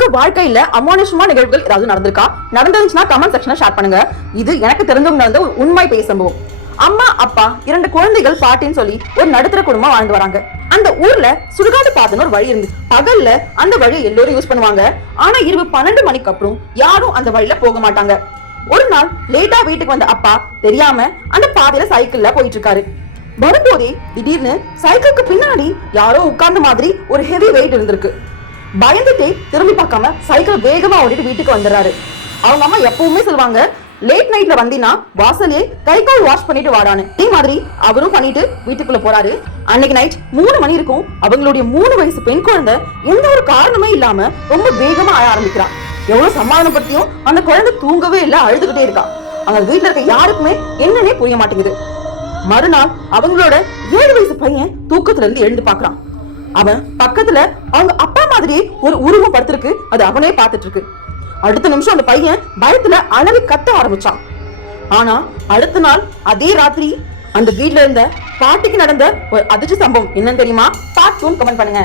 உங்க வாழ்க்கையில அமானுஷமான நிகழ்வுகள் ஏதாவது நடந்திருக்கா? நடந்துச்சுன்னா கமெண்ட் செக்ஷன்ல ஷேர் பண்ணுங்க. இது எனக்கு தெரிஞ்சவங்க நடந்த ஒரு உண்மை பேய் சம்பவம். அம்மா அப்பா 2 குழந்தைகள் பாட்டின்னு சொல்லி ஒரு நடுத்தர குடும்பம் வாழ்ந்து வராங்க. அந்த ஊர்ல சுடுகாடு பாத்துன்னு ஒரு வழி இருந்துச்சு. பகல்ல அந்த வழியை எல்லோரும் யூஸ் பண்ணுவாங்க. ஆனா இரவு 12 மணிக்கு அப்புறம் யாரும் அந்த வழியில போக மாட்டாங்க. ஒரு நாள் லேட்டா வீட்டுக்கு வந்த அப்பா தெரியாம அந்த பாதையில சைக்கிள்ல போயிட்டு இருக்காரு. வரும்போதே திடீர்னு சைக்கிளுக்கு பின்னாடி யாரோ உட்கார்ந்த மாதிரி ஒரு ஹெவி வெயிட் இருந்திருக்கு. பயந்துட்டே திரும்பி பார்க்காம சைக்கிள் வேகமா ஓடிட்டு வீட்டுக்கு வந்துடுறாரு. அவங்க அம்மா எப்பவுமே சொல்லுவாங்க, லேட் நைட்ல வந்தீங்கன்னா வாசலே கை கால் வாஷ் பண்ணிட்டு வாடான்னு. இதே மாதிரி அவரும் பண்ணிட்டு வீட்டுக்குள்ள போறாரு. அன்னைக்கு நைட் 3 மணி இருக்கும். அவங்களுடைய 3 வயசு பெண் குழந்தை எந்த ஒரு காரணமே இல்லாம ரொம்ப வேகமா அழ ஆரம்பிக்கிறான். எவ்வளவு சமாதானப்படுத்தியும் அந்த குழந்தை தூங்கவே இல்ல, அழுதுகிட்டே இருக்கா. அவங்க வீட்டுல இருக்க யாருக்குமே என்னன்னே புரிய மாட்டேங்குது. மறுநாள் அவங்களோட 7 வயசு பையன் தூக்கத்துல இருந்து எழுந்து பாக்குறான். அவன் பக்கத்துல அவங்க அப்பா மாதிரியே ஒரு உருவம் படுத்திருக்கு. அது அவனே பார்த்துட்டு இருக்கு. அடுத்த நிமிஷம் அந்த பையன் பயத்துல அலறி கத்த ஆரம்பிச்சான். ஆனா அடுத்த நாள் அதே ராத்திரி அந்த வீட்ல இருந்த பாட்டிக்கு நடந்த ஒரு அதிர்ச்சி சம்பவம் என்னன்னு தெரியுமா? பார்த்தும் கமெண்ட் பண்ணுங்க.